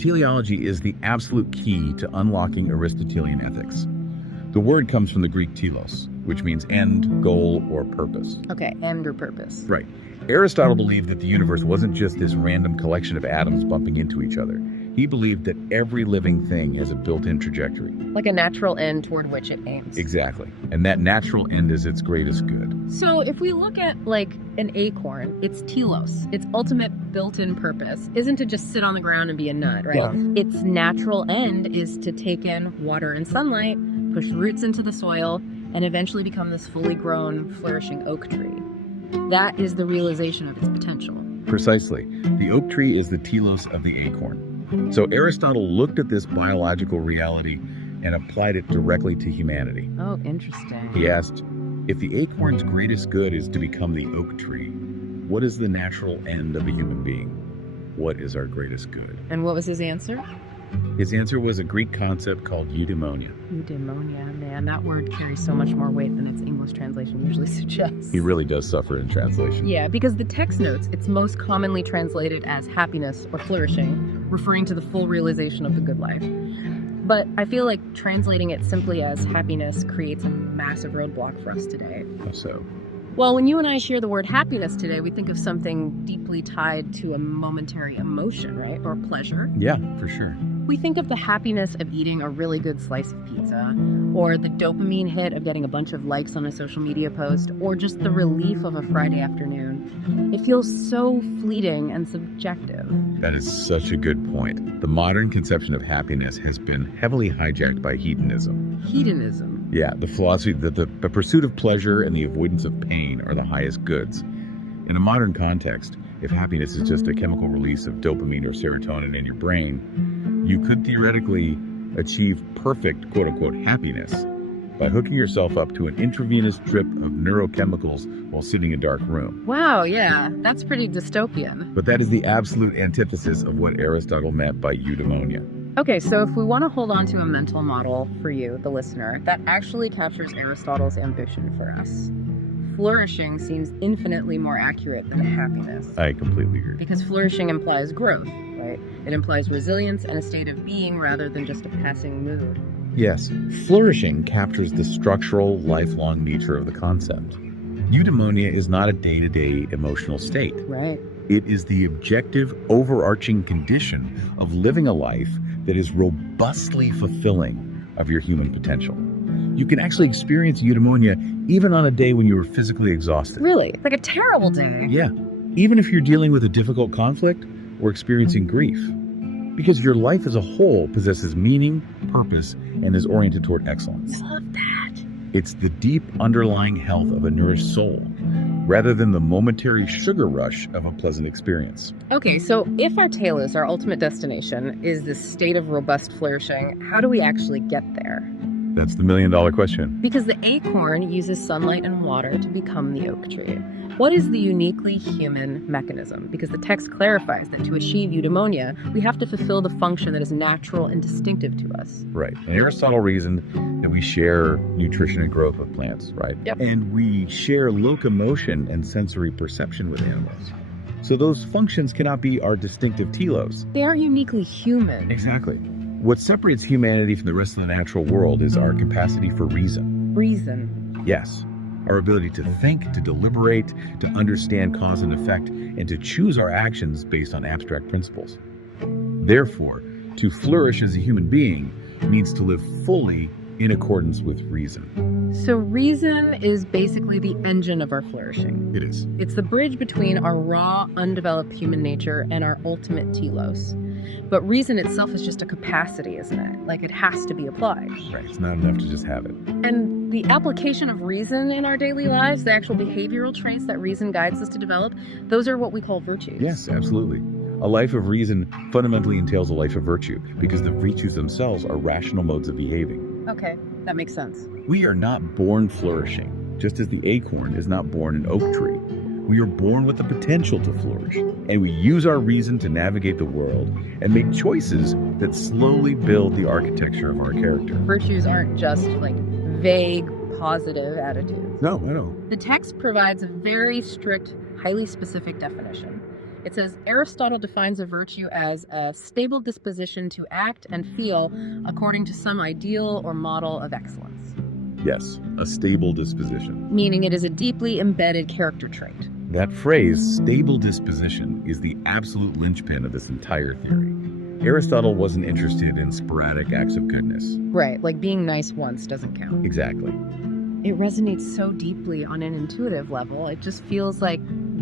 Teleology is the absolute key to unlocking Aristotelian ethics. The word comes from the Greek telos, which means end, goal, or purpose. Okay, end or purpose. Right. Aristotle believed that the universe wasn't just this random collection of atoms bumping into each other. He believed that every living thing has a built-in trajectory. Like a natural end toward which it aims. Exactly. And that natural end is its greatest good. So if we look at like an acorn, its telos, its ultimate built-in purpose isn't to just sit on the ground and be a nut, right? Yeah. Its natural end is to take in water and sunlight, push roots into the soil, and eventually become this fully grown, flourishing oak tree. That is the realization of its potential. Precisely. The oak tree is the telos of the acorn. So Aristotle looked at this biological reality and applied it directly to humanity. Oh, interesting. He asked, if the acorn's greatest good is to become the oak tree, what is the natural end of a human being? What is our greatest good? And what was his answer? His answer was a Greek concept called eudaimonia. Eudaimonia, man, that word carries so much more weight than its English translation usually suggests. He really does suffer in translation. Yeah, because the text notes it's most commonly translated as happiness or flourishing, referring to the full realization of the good life. But I feel like translating it simply as happiness creates a massive roadblock for us today. How so? Well, when you and I share the word happiness today, we think of something deeply tied to a momentary emotion, right? Or pleasure. Yeah, for sure. We think of the happiness of eating a really good slice of pizza, or the dopamine hit of getting a bunch of likes on a social media post, or just the relief of a Friday afternoon. It feels so fleeting and subjective. That is such a good point. The modern conception of happiness has been heavily hijacked by hedonism. Hedonism. Yeah, the philosophy that the pursuit of pleasure and the avoidance of pain are the highest goods. In a modern context, if happiness is just a chemical release of dopamine or serotonin in your brain, you could theoretically achieve perfect quote-unquote happiness by hooking yourself up to an intravenous drip of neurochemicals while sitting in a dark room. Wow, yeah, that's pretty dystopian. But that is the absolute antithesis of what Aristotle meant by eudaimonia. Okay, so if we want to hold on to a mental model for you, the listener, that actually captures Aristotle's ambition for us. Flourishing seems infinitely more accurate than happiness. I completely agree. Because flourishing implies growth, right? It implies resilience and a state of being rather than just a passing mood. Yes, flourishing captures the structural, lifelong nature of the concept. Eudaimonia is not a day-to-day emotional state. Right. It is the objective, overarching condition of living a life that is robustly fulfilling of your human potential. You can actually experience eudaimonia even on a day when you are physically exhausted. Really? It's like a terrible day. Yeah, even if you're dealing with a difficult conflict or experiencing grief. Because your life as a whole possesses meaning, purpose, and is oriented toward excellence. Love that. It's the deep underlying health of a nourished soul, rather than the momentary sugar rush of a pleasant experience. Okay, so if our telos, our ultimate destination, is this state of robust flourishing, how do we actually get there? That's the million-dollar question. Because the acorn uses sunlight and water to become the oak tree. What is the uniquely human mechanism? Because the text clarifies that to achieve eudaimonia, we have to fulfill the function that is natural and distinctive to us. Right. And Aristotle reasoned that we share nutrition and growth with plants, right? Yep. And we share locomotion and sensory perception with animals. So those functions cannot be our distinctive telos. They are uniquely human. Exactly. What separates humanity from the rest of the natural world is our capacity for reason. Reason. Yes. Our ability to think, to deliberate, to understand cause and effect, and to choose our actions based on abstract principles. Therefore, to flourish as a human being means to live fully in accordance with reason. So reason is basically the engine of our flourishing. It is. It's the bridge between our raw, undeveloped human nature and our ultimate telos. But reason itself is just a capacity, isn't it? Like it has to be applied. Right. It's not enough to just have it. And the application of reason in our daily lives, the actual behavioral traits that reason guides us to develop, those are what we call virtues. Yes, absolutely. A life of reason fundamentally entails a life of virtue because the virtues themselves are rational modes of behaving. Okay, that makes sense. We are not born flourishing, just as the acorn is not born an oak tree. We are born with the potential to flourish, and we use our reason to navigate the world and make choices that slowly build the architecture of our character. Virtues aren't just like vague, positive attitudes. No, I know. The text provides a very strict, highly specific definition. It says Aristotle defines a virtue as a stable disposition to act and feel according to some ideal or model of excellence. Yes, a stable disposition. Meaning it is a deeply embedded character trait. That phrase, stable disposition, is the absolute linchpin of this entire theory. Aristotle wasn't interested in sporadic acts of goodness. Right, like being nice once doesn't count. Exactly. It resonates so deeply on an intuitive level. It just feels like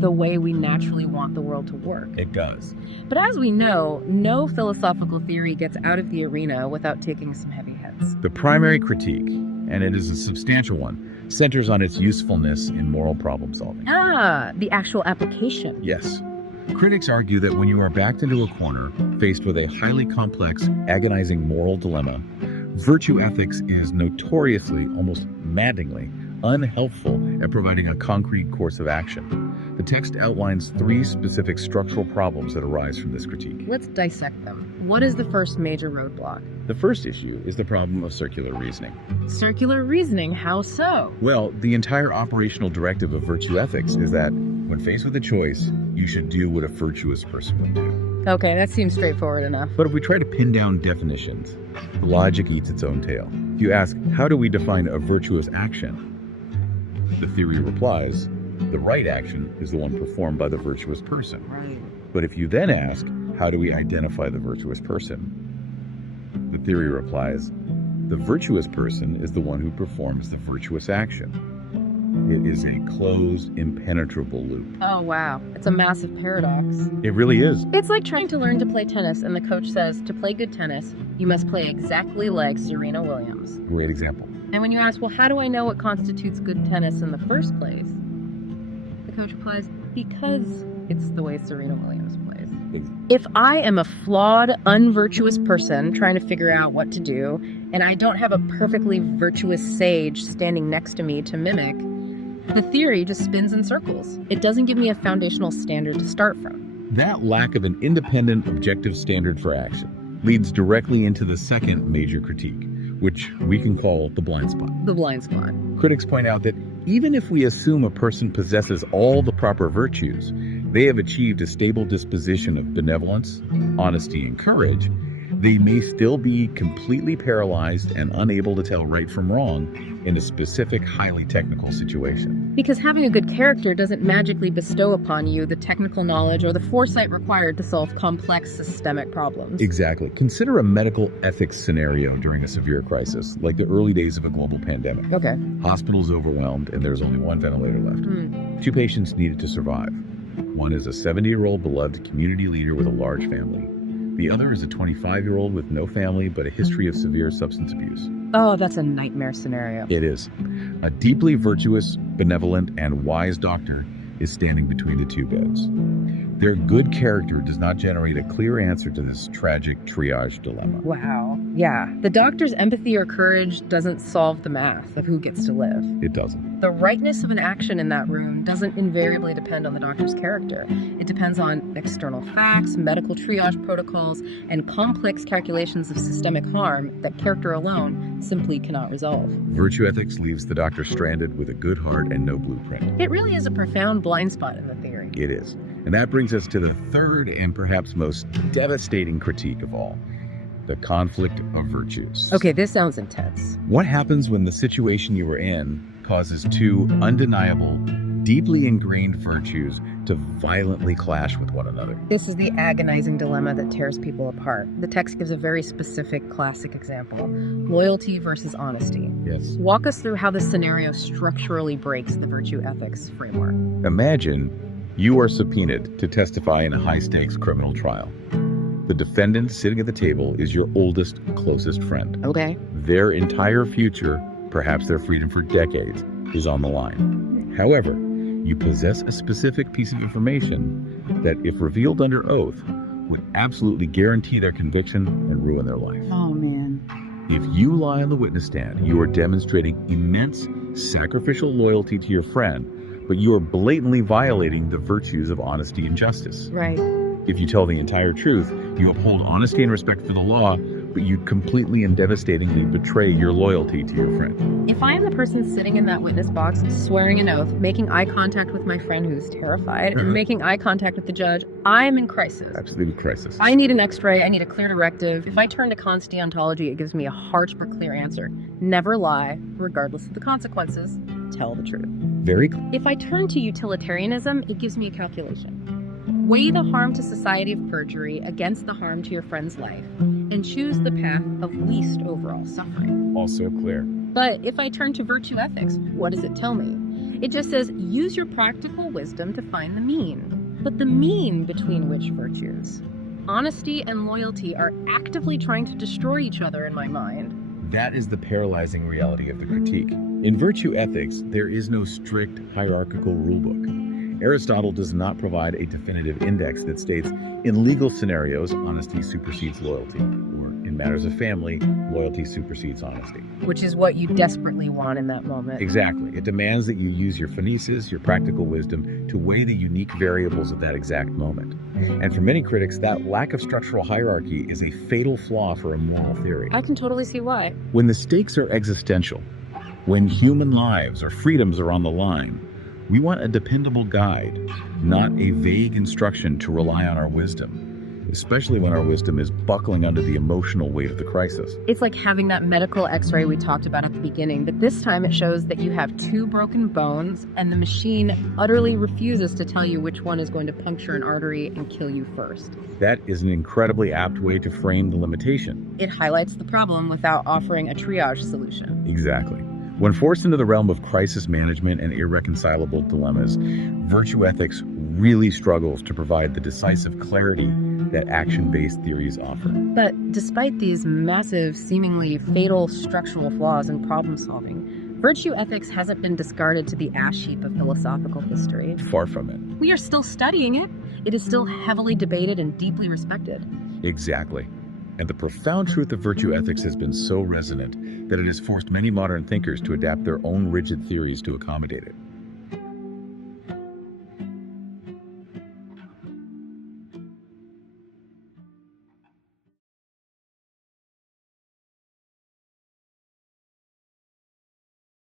the way we naturally want the world to work. It does. But as we know, no philosophical theory gets out of the arena without taking some heavy hits. The primary critique, and it is a substantial one, centers on its usefulness in moral problem solving. Ah, the actual application. Yes. Critics argue that when you are backed into a corner, faced with a highly complex, agonizing moral dilemma, virtue ethics is notoriously, almost maddeningly, unhelpful at providing a concrete course of action. The text outlines 3 specific structural problems that arise from this critique. Let's dissect them. What is the first major roadblock? The first issue is the problem of circular reasoning. Circular reasoning, how so? Well, the entire operational directive of virtue ethics is that when faced with a choice, you should do what a virtuous person would do. Okay, that seems straightforward enough. But if we try to pin down definitions, logic eats its own tail. If you ask, how do we define a virtuous action? The theory replies, the right action is the one performed by the virtuous person. Right. But if you then ask, how do we identify the virtuous person? The theory replies, the virtuous person is the one who performs the virtuous action. It is a closed, impenetrable loop. Oh, wow. It's a massive paradox. It really is. It's like trying to learn to play tennis, and the coach says, to play good tennis, you must play exactly like Serena Williams. Great example. And when you ask, well, how do I know what constitutes good tennis in the first place? The coach replies, because it's the way Serena Williams plays. If I am a flawed, unvirtuous person trying to figure out what to do, and I don't have a perfectly virtuous sage standing next to me to mimic, the theory just spins in circles. It doesn't give me a foundational standard to start from. That lack of an independent, objective standard for action leads directly into the second major critique, which we can call the blind spot. The blind spot. Critics point out that even if we assume a person possesses all the proper virtues, they have achieved a stable disposition of benevolence, honesty, and courage, they may still be completely paralyzed and unable to tell right from wrong in a specific, highly technical situation. Because having a good character doesn't magically bestow upon you the technical knowledge or the foresight required to solve complex systemic problems. Exactly. Consider a medical ethics scenario during a severe crisis, like the early days of a global pandemic. Okay. Hospital's overwhelmed and there's only one ventilator left. 2 patients needed to survive. One is a 70-year-old beloved community leader with a large family. The other is a 25-year-old with no family but a history of severe substance abuse. Oh, that's a nightmare scenario. It is. A deeply virtuous, benevolent, and wise doctor is standing between the 2 beds. Their good character does not generate a clear answer to this tragic triage dilemma. Wow. Yeah. The doctor's empathy or courage doesn't solve the math of who gets to live. It doesn't. The rightness of an action in that room doesn't invariably depend on the doctor's character. It depends on external facts, medical triage protocols, and complex calculations of systemic harm that character alone simply cannot resolve. Virtue ethics leaves the doctor stranded with a good heart and no blueprint. It really is a profound blind spot in the theory. It is. And that brings us to the third and perhaps most devastating critique of all, the conflict of virtues. Okay, this sounds intense. What happens when the situation you are in causes 2 undeniable, deeply ingrained virtues to violently clash with one another? This is the agonizing dilemma that tears people apart. The text gives a very specific classic example: loyalty versus honesty. Yes. Walk us through how this scenario structurally breaks the virtue ethics framework. Imagine you are subpoenaed to testify in a high-stakes criminal trial. The defendant sitting at the table is your oldest, closest friend. Okay. Their entire future, perhaps their freedom for decades, is on the line. However, you possess a specific piece of information that, if revealed under oath, would absolutely guarantee their conviction and ruin their life. Oh, man. If you lie on the witness stand, you are demonstrating immense sacrificial loyalty to your friend, but you are blatantly violating the virtues of honesty and justice. Right. If you tell the entire truth, you uphold honesty and respect for the law, but you'd completely and devastatingly betray your loyalty to your friend. If I am the person sitting in that witness box, swearing an oath, making eye contact with my friend who's terrified, and making eye contact with the judge, I'm in crisis. Absolutely crisis. I need an x-ray, I need a clear directive. If I turn to consteontology, it gives me a harsh but clear answer. Never lie, regardless of the consequences. Tell the truth. Very clear. If I turn to utilitarianism, it gives me a calculation. Weigh the harm to society of perjury against the harm to your friend's life, and choose the path of least overall suffering. Also clear. But if I turn to virtue ethics, what does it tell me? It just says, use your practical wisdom to find the mean. But the mean between which virtues? Honesty and loyalty are actively trying to destroy each other in my mind. That is the paralyzing reality of the critique. In virtue ethics, there is no strict hierarchical rulebook. Aristotle does not provide a definitive index that states, in legal scenarios, honesty supersedes loyalty, or in matters of family, loyalty supersedes honesty. Which is what you desperately want in that moment. Exactly. It demands that you use your phronesis, your practical wisdom, to weigh the unique variables of that exact moment. And for many critics, that lack of structural hierarchy is a fatal flaw for a moral theory. I can totally see why. When the stakes are existential, when human lives or freedoms are on the line, we want a dependable guide, not a vague instruction to rely on our wisdom, especially when our wisdom is buckling under the emotional weight of the crisis. It's like having that medical x-ray we talked about at the beginning, but this time it shows that you have 2 broken bones and the machine utterly refuses to tell you which one is going to puncture an artery and kill you first. That is an incredibly apt way to frame the limitation. It highlights the problem without offering a triage solution. Exactly. When forced into the realm of crisis management and irreconcilable dilemmas, virtue ethics really struggles to provide the decisive clarity that action-based theories offer. But despite these massive, seemingly fatal structural flaws in problem solving, virtue ethics hasn't been discarded to the ash heap of philosophical history. Far from it. We are still studying it. It is still heavily debated and deeply respected. Exactly. And the profound truth of virtue ethics has been so resonant that it has forced many modern thinkers to adapt their own rigid theories to accommodate it.